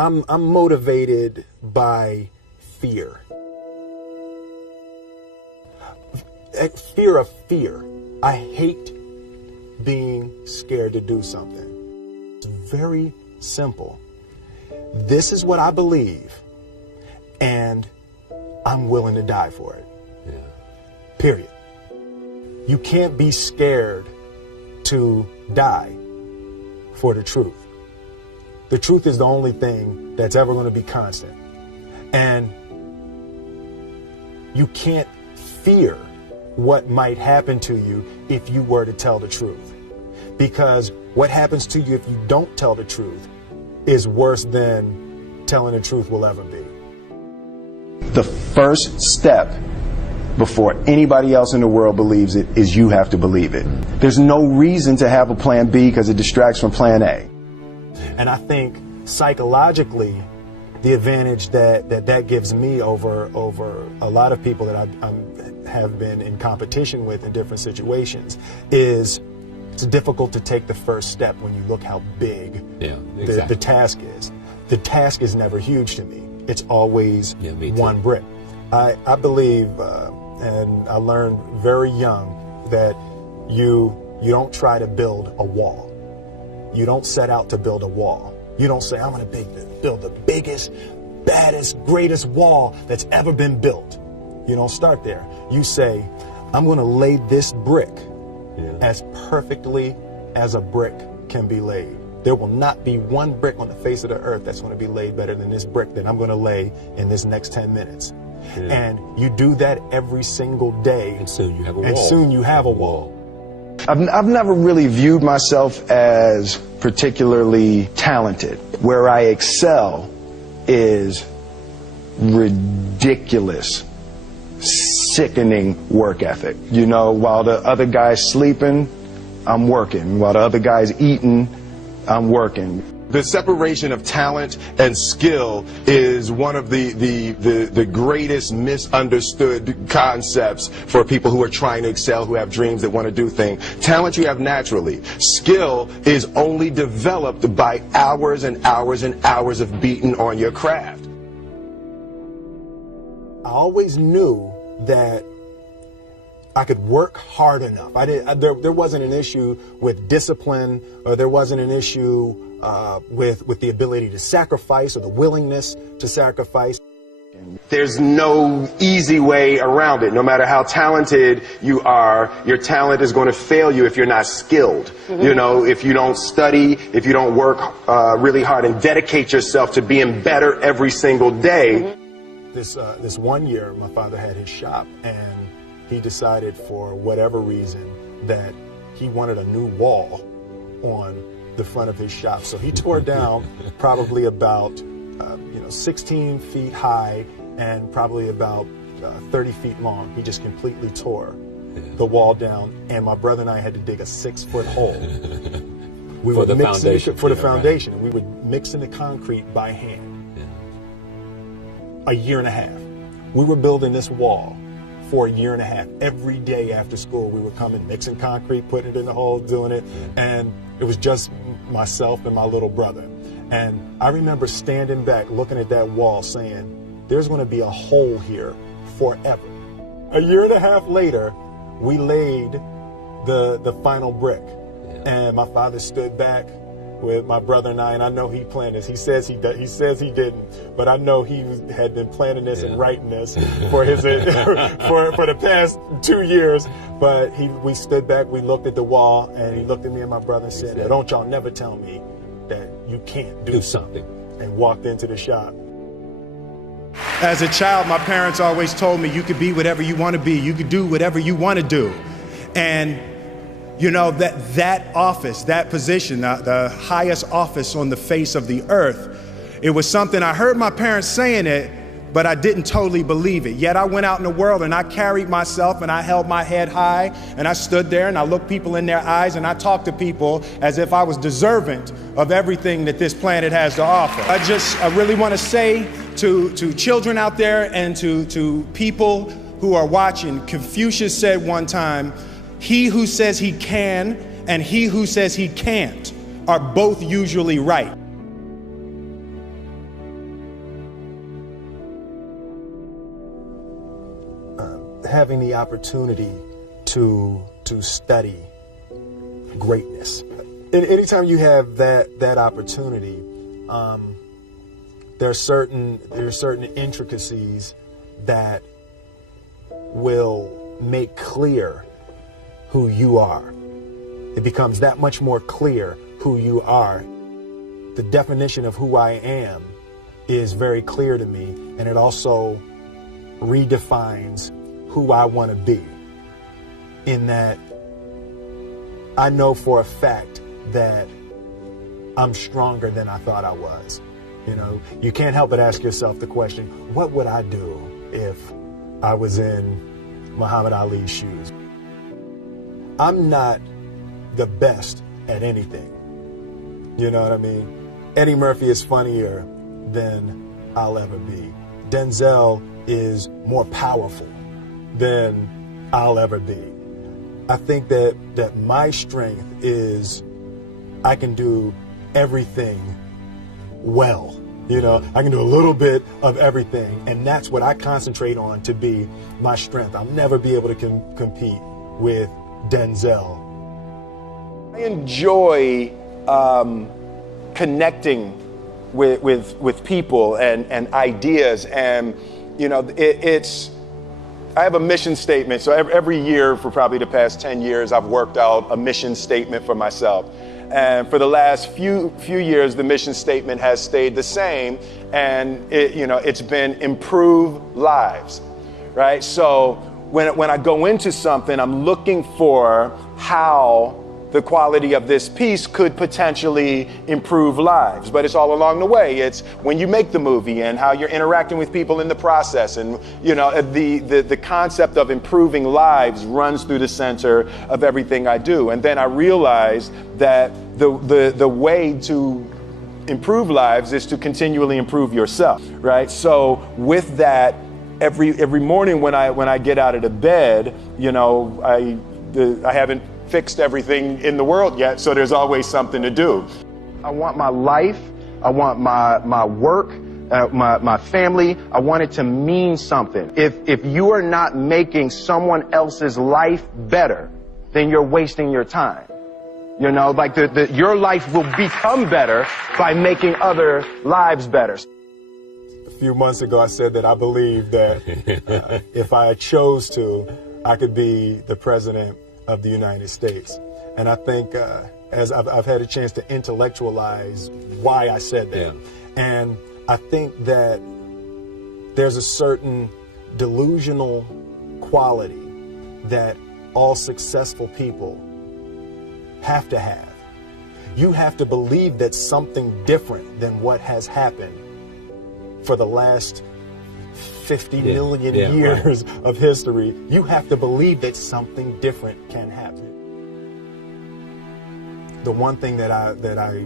I'm motivated by fear. Fear of fear. I hate being scared to do something. It's very simple. This is what I believe, and I'm willing to die for it. Yeah. Period. You can't be scared to die for the truth. The truth is the only thing that's ever going to be constant. And you can't fear what might happen to you if you were to tell the truth. Because what happens to you if you don't tell the truth is worse than telling the truth will ever be. The first step before anybody else in the world believes it is you have to believe it. There's no reason to have a plan B because it distracts from plan A. And I think psychologically, the advantage that gives me over a lot of people that I have been in competition with in different situations is it's difficult to take the first step when you look how big the task is. The task is never huge to me. It's always one brick. I believe, and I learned very young, that you don't try to build a wall. You don't set out to build a wall. You don't say, I'm going to build the biggest, baddest, greatest wall that's ever been built. You don't start there. You say, I'm going to lay this brick as perfectly as a brick can be laid. There will not be one brick on the face of the earth that's going to be laid better than this brick that I'm going to lay in this next 10 minutes. Yeah. And you do that every single day. And soon you have a wall. And soon you have a wall. I've never really viewed myself as particularly talented. Where I excel is ridiculous, sickening work ethic. You know, while the other guy's sleeping, I'm working. While the other guy's eating, I'm working. The separation of talent and skill is one of the greatest misunderstood concepts for people who are trying to excel, who have dreams that want to do things. Talent you have naturally. Skill is only developed by hours and hours and hours of beating on your craft. I always knew that I could work hard enough. There wasn't an issue with discipline, or there wasn't an issue with the ability to sacrifice or the willingness to sacrifice. There's no easy way around it. No matter how talented you are, your talent is going to fail you if you're not skilled. Mm-hmm. You know, if you don't study, if you don't work really hard and dedicate yourself to being better every single day. Mm-hmm. This one year, my father had his shop, and he decided for whatever reason that he wanted a new wall on the front of his shop. So he tore down probably about 16 feet high and probably about 30 feet long. He just completely tore the wall down, and my brother and I had to dig a 6-foot hole. We for the foundation. For the foundation. Right. We would mix in the concrete by hand. A year and a half. We were building this wall for a year and a half. Every day after school, we would come and mixing concrete, putting it in the hole, doing it. And it was just myself and my little brother. And I remember standing back, looking at that wall, saying, there's going to be a hole here forever. A year and a half later, we laid the final brick. And my father stood back with my brother and I know he planned this. He says he didn't, but I know he had been planning this and writing this for his for the past 2 years. But we stood back, we looked at the wall, and he looked at me and my brother and said, "Don't y'all never tell me that you can't do something," and walked into the shop. As a child, my parents always told me you could be whatever you want to be. You could do whatever you want to do. And you know, that office, that position, the highest office on the face of the earth, it was something I heard my parents saying it, but I didn't totally believe it. Yet I went out in the world and I carried myself and I held my head high and I stood there and I looked people in their eyes and I talked to people as if I was deserving of everything that this planet has to offer. I really want to say to children out there and to people who are watching, Confucius said one time, he who says he can and he who says he can't are both usually right. having the opportunity to study greatness. Anytime you have that opportunity, there are certain intricacies that will make clear who you are. It becomes that much more clear who you are. The definition of who I am is very clear to me, and it also redefines who I want to be, in that I know for a fact that I'm stronger than I thought I was. You know, you can't help but ask yourself the question, what would I do if I was in Muhammad Ali's shoes? I'm not the best at anything. You know what I mean? Eddie Murphy is funnier than I'll ever be. Denzel is more powerful than I'll ever be. I think that my strength is I can do everything well. You know, I can do a little bit of everything, and that's what I concentrate on to be my strength. I'll never be able to compete with Denzel. I enjoy connecting with people and ideas, and you know, I have a mission statement. So every year for probably the past 10 years, I've worked out a mission statement for myself. And for the last few years, the mission statement has stayed the same, and it's been improve lives, right? So when I go into something, I'm looking for how the quality of this piece could potentially improve lives. But it's all along the way. It's when you make the movie and how you're interacting with people in the process. And the concept of improving lives runs through the center of everything I do. And then I realized that the way to improve lives is to continually improve yourself, right? So with that, every morning when I get out of the bed, I haven't fixed everything in the world yet, so there's always something to do. I want my life, I want my work, my family, I want it to mean something. If you are not making someone else's life better, then you're wasting your time. Your life will become better by making other lives better. A few months ago, I said that I believe that if I chose to, I could be the president of the United States. And I think as I've had a chance to intellectualize why I said that. Yeah. And I think that there's a certain delusional quality that all successful people have to have. You have to believe that something different than what has happened for the last 50 million years of history. You have to believe that something different can happen. The one thing that I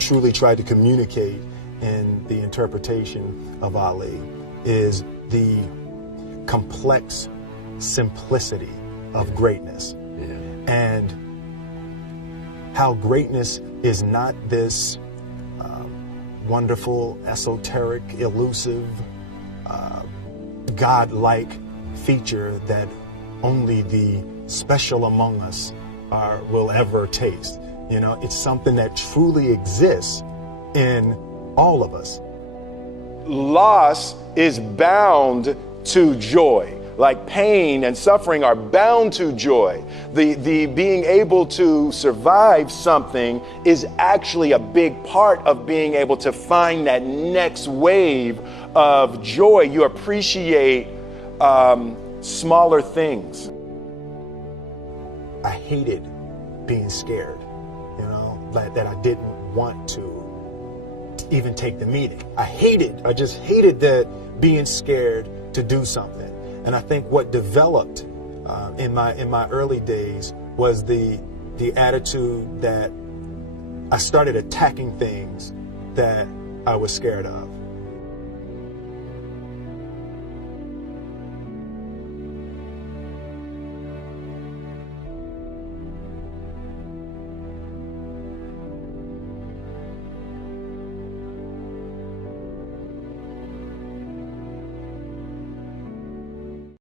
truly tried to communicate in the interpretation of Ali is the complex simplicity of greatness. And how greatness is not this wonderful, esoteric, elusive, God-like feature that only the special among us will ever taste. It's something that truly exists in all of us. Loss is bound to joy. Like pain and suffering are bound to joy. The being able to survive something is actually a big part of being able to find that next wave of joy. You appreciate smaller things. I hated being scared, that I didn't want to even take the meeting. I just hated that being scared to do something. And I think what developed in my early days was the attitude that I started attacking things that I was scared of.